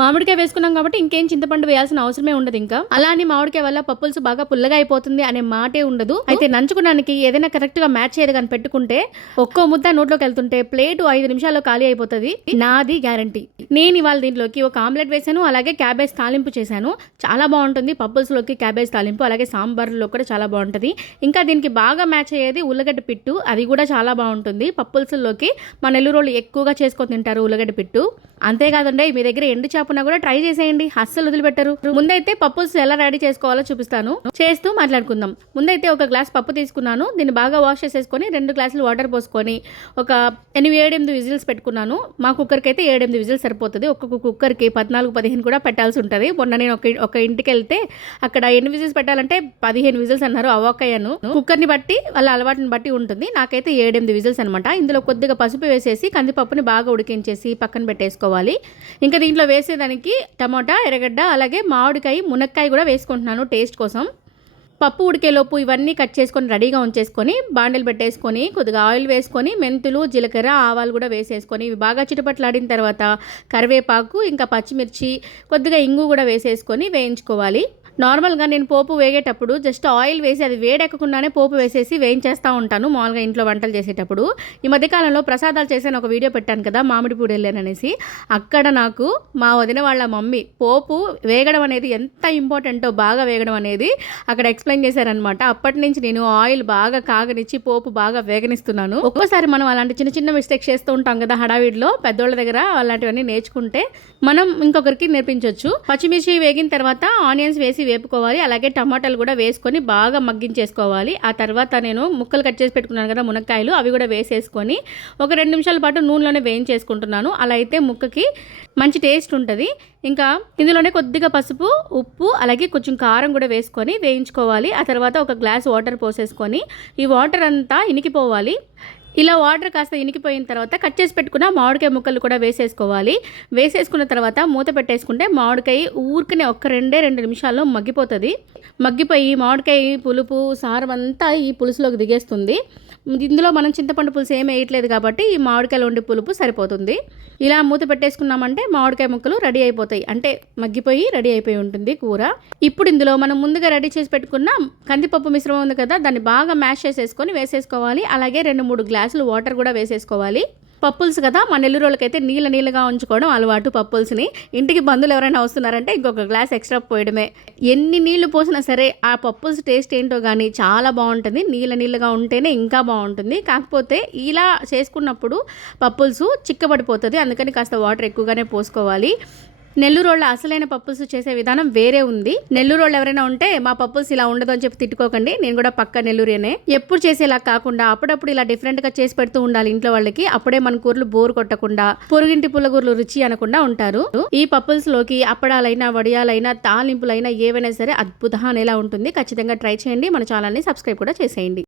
మామిడికాయ వేసుకున్నాం కాబట్టి ఇంకేం చింతపండు వేయాల్సిన అవసరమే ఉండదు. ఇంకా అలా అని మామిడికాయ వల్ల పప్పులుసు బాగా పుల్లగా అయిపోతుంది అనే మాటే ఉండదు. అయితే నంచుకోవడానికి ఏదైనా కరెక్ట్ గా మ్యాచ్ చేయదు కానీ పెట్టుకుంటే ఒక్కో ముద్ద నోట్లోకి వెళ్తుంటే ప్లేట్ 5 నిమిషాల్లో ఖాళీ అయిపోతుంది, నాది గ్యారంటీ. నేను ఇవాళ దీంట్లోకి ఒక ఆమ్లెట్ వేసాను, అలాగే క్యాబేజ్ తాలింపు చేశాను. చాలా బాగుంటుంది పప్పుల్స్లోకి క్యాబేజ్ తాలింపు, అలాగే సాంబార్లో కూడా చాలా బాగుంటుంది. ఇంకా దీనికి బాగా మ్యాచ్ అయ్యేది ఉల్లగడ్డ పిట్టు, అది కూడా చాలా బాగుంటుంది. పప్పుల్స్లోకి మా నెల్లూరు ఎక్కువగా చేసుకొని తింటారు ఉల్లగడ్డ పిట్టు. అంతేకాదండి, మీ దగ్గర ఎండు చేపన కూడా ట్రై చేసేయండి, అస్సలు వదిలిపెట్టరు. ముందైతే పప్పుల్స్ ఎలా రెడీ చేసుకోవాలో చూపిస్తాను, చేస్తూ మాట్లాడుకుందాం. ముందైతే ఒక గ్లాస్ పప్పు తీసుకున్నాను, దీన్ని బాగా వాష్ చేసేసుకొని 2 గ్లాసులు వాటర్ పోసుకొని ఒక 7-8 విజిల్స్ పెట్టుకున్నాను. మా కుక్కర్కి అయితే 7-8 విజిల్స్ సరిపోతుంది. ఒక్కొక్క కుక్కర్కి 14-15 కూడా పెట్టాల్సి ఉంటుంది. మొన్న నేను ఒక ఇంటికి వెళ్తే అక్కడ ఎన్ని విజిల్స్ పెట్టాలంటే 15 విజిల్స్ అన్నారు. అవ్వకయ్యాను. కుక్కర్ని బట్టి వాళ్ళ అలవాటుని బట్టి ఉంటుంది. నాకైతే 7-8 విజిల్స్ అనమాట. ఇందులో కొద్దిగా పసుపు వేసేసి కందిపప్పుని బాగా ఉడికించేసి పక్కన పెట్టేసుకోవాలి. ఇంకా దీంట్లో వేసేదానికి టమాటా, ఎర్రగడ్డ, అలాగే మామిడికాయ, మునక్కాయ కూడా వేసుకుంటున్నాను టేస్ట్ కోసం. పప్పు ఉడికేలోపు ఇవన్నీ కట్ చేసుకొని రెడీగా ఉంచేసుకొని బాండలు పెట్టేసుకొని కొద్దిగా ఆయిల్ వేసుకొని మెంతులు, జీలకర్ర, ఆవాలు కూడా వేసేసుకొని ఇవి బాగా చిటపట్లాడిన తర్వాత కరివేపాకు, ఇంకా పచ్చిమిర్చి, కొద్దిగా ఇంగు కూడా వేసేసుకొని వేయించుకోవాలి. నార్మల్గా నేను పోపు వేగేటప్పుడు జస్ట్ ఆయిల్ వేసి అది వేడెక్కకుండానే పోపు వేసేసి వేయించేస్తూ ఉంటాను మామూలుగా ఇంట్లో వంటలు చేసేటప్పుడు. ఈ మధ్యకాలంలో ప్రసాదాలు చేశాను, ఒక వీడియో పెట్టాను కదా మామిడి పూడి వెళ్ళాననేసి. అక్కడ నాకు మా వదిన వాళ్ళ మమ్మీ పోపు వేగడం అనేది ఎంత ఇంపార్టెంటో, బాగా వేగడం అనేది అక్కడ ఎక్స్ప్లెయిన్ చేశారనమాట. అప్పటి నుంచి నేను ఆయిల్ బాగా కాగనిచ్చి పోపు బాగా వేగనిస్తున్నాను. ఒక్కోసారి మనం అలాంటి చిన్న చిన్న మిస్టేక్స్ చేస్తూ ఉంటాం కదా హడావిడిలో. పెద్దోళ్ళ దగ్గర అలాంటివన్నీ నేర్చుకుంటే మనం ఇంకొకరికి నేర్పించవచ్చు. పచ్చిమిర్చి వేగిన తర్వాత ఆనియన్స్ వేసి వేపుకోవాలి, అలాగే టమాటాలు కూడా వేసుకొని బాగా మగ్గించేసుకోవాలి. ఆ తర్వాత నేను ముక్కలు కట్ చేసి పెట్టుకున్నాను కదా మునక్కాయలు, అవి కూడా వేసేసుకొని ఒక 2 నిమిషాల పాటు నూనెలోనే వేయించేసుకుంటున్నాను. అలా అయితే ముక్కకి మంచి టేస్ట్ ఉంటుంది. ఇంకా ఇందులోనే కొద్దిగా పసుపు, ఉప్పు, అలాగే కొంచెం కారం కూడా వేసుకొని వేయించుకోవాలి. ఆ తర్వాత ఒక గ్లాస్ వాటర్ పోసేసుకొని ఈ వాటర్ అంతా ఇనికిపోవాలి. ఇలా వాటర్ కాస్త ఇనికిపోయిన తర్వాత కట్ చేసి పెట్టుకున్న మామిడికాయ ముక్కలు కూడా వేసేసుకోవాలి. వేసేసుకున్న తర్వాత మూత పెట్టేసుకుంటే మామిడికాయ ఊరికనే ఒక్క 2 నిమిషాల్లో మగ్గిపోతుంది. మగ్గిపోయి మామిడికాయ పులుపు, సారం అంతా ఈ పులుసులోకి దిగేస్తుంది. ఇందులో మనం చింతపండు పులుసు ఏమి వేయట్లేదు కాబట్టి ఈ మామిడికాయలు వండి పులుపు సరిపోతుంది. ఇలా మూత పెట్టేసుకున్నామంటే మామిడికాయ ముక్కలు రెడీ అయిపోతాయి, అంటే మగ్గిపోయి రెడీ అయిపోయి ఉంటుంది కూర. ఇప్పుడు ఇందులో మనం ముందుగా రెడీ చేసి పెట్టుకున్న కందిపప్పు మిశ్రమం ఉంది కదా, దాన్ని బాగా మ్యాష్ చేసేసుకొని వేసేసుకోవాలి. అలాగే 2-3 గ్లాసులు వాటర్ కూడా వేసేసుకోవాలి. పప్పుల్స్ కదా, మా నెల్లూరులకైతే నీళ్ళగా ఉంచుకోవడం అలవాటు. పప్పుల్స్ని ఇంటికి బంధువులు ఎవరైనా వస్తున్నారంటే ఇంకొక గ్లాస్ ఎక్స్ట్రా పోయడమే. ఎన్ని నీళ్లు పోసినా సరే ఆ పప్పుల్స్ టేస్ట్ ఏంటో కానీ చాలా బాగుంటుంది. నీళ్ళగా ఉంటేనే ఇంకా బాగుంటుంది. కాకపోతే ఇలా చేసుకున్నప్పుడు పప్పుల్స్ చిక్కబడిపోతుంది, అందుకని కాస్త వాటర్ ఎక్కువగానే పోసుకోవాలి. నెల్లూరోళ్ళ అసలైన పప్పుల్స్ చేసే విధానం వేరే ఉంది. నెల్లూరోళ్ళు ఎవరైనా ఉంటే మా పప్పుల్స్ ఇలా ఉండదు అని చెప్పి తిట్టుకోకండి, నేను కూడా పక్క నెల్లూరేనే. ఎప్పుడు చేసేలా కాకుండా అప్పుడప్పుడు ఇలా డిఫరెంట్గా చేసి పెడుతూ ఉండాలి ఇంట్లో వాళ్ళకి. అప్పుడే మన కూరలు బోర్ కొట్టకుండా, పొరుగింటి పుల్లగూరలు రుచి అనకుండా ఉంటారు. ఈ పప్పుల్స్ లోకి అప్పడాలైనా, వడియాలైనా, తాలింపులైనా ఏవైనా సరే అద్భుతంగా అనేలా ఉంటుంది. ఖచ్చితంగా ట్రై చేయండి. మన ఛానల్ని సబ్స్క్రైబ్ కూడా చేసేయండి.